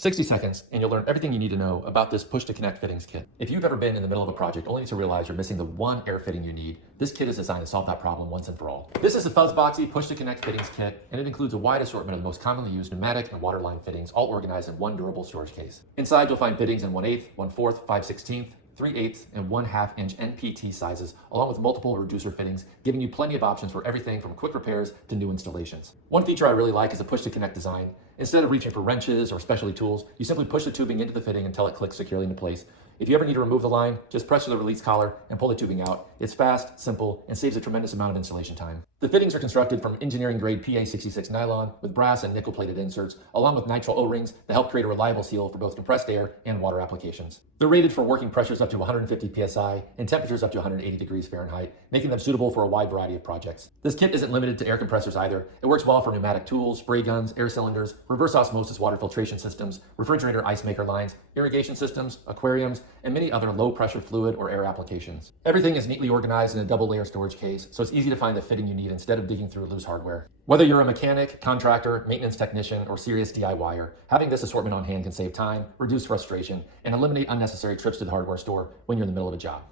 60 seconds, and you'll learn everything you need to know about this push-to-connect fittings kit. If you've ever been in the middle of a project only to realize you're missing the one air fitting you need, this kit is designed to solve that problem once and for all. This is the Fuzbaxy push-to-connect fittings kit, and it includes a wide assortment of the most commonly used pneumatic and waterline fittings, all organized in one durable storage case. Inside, you'll find fittings in 1/8, 1/4, 5/16, 3/8, and 1/2 inch NPT sizes, along with multiple reducer fittings, giving you plenty of options for everything from quick repairs to new installations. One feature I really like is the push-to-connect design. Instead of reaching for wrenches or specialty tools, you simply push the tubing into the fitting until it clicks securely into place. If you ever need to remove the line, just press the release collar and pull the tubing out. It's fast, simple, and saves a tremendous amount of installation time. The fittings are constructed from engineering-grade PA66 nylon with brass and nickel-plated inserts, along with nitrile O-rings that help create a reliable seal for both compressed air and water applications. They're rated for working pressures up to 150 psi and temperatures up to 180 degrees Fahrenheit, making them suitable for a wide variety of projects. This kit isn't limited to air compressors either. It works well for pneumatic tools, spray guns, air cylinders, reverse osmosis water filtration systems, refrigerator ice maker lines, irrigation systems, aquariums, and many other low-pressure fluid or air applications. Everything is neatly organized in a double-layer storage case, so it's easy to find the fitting you need instead of digging through loose hardware. Whether you're a mechanic, contractor, maintenance technician, or serious DIYer, having this assortment on hand can save time, reduce frustration, and eliminate unnecessary trips to the hardware store when you're in the middle of a job.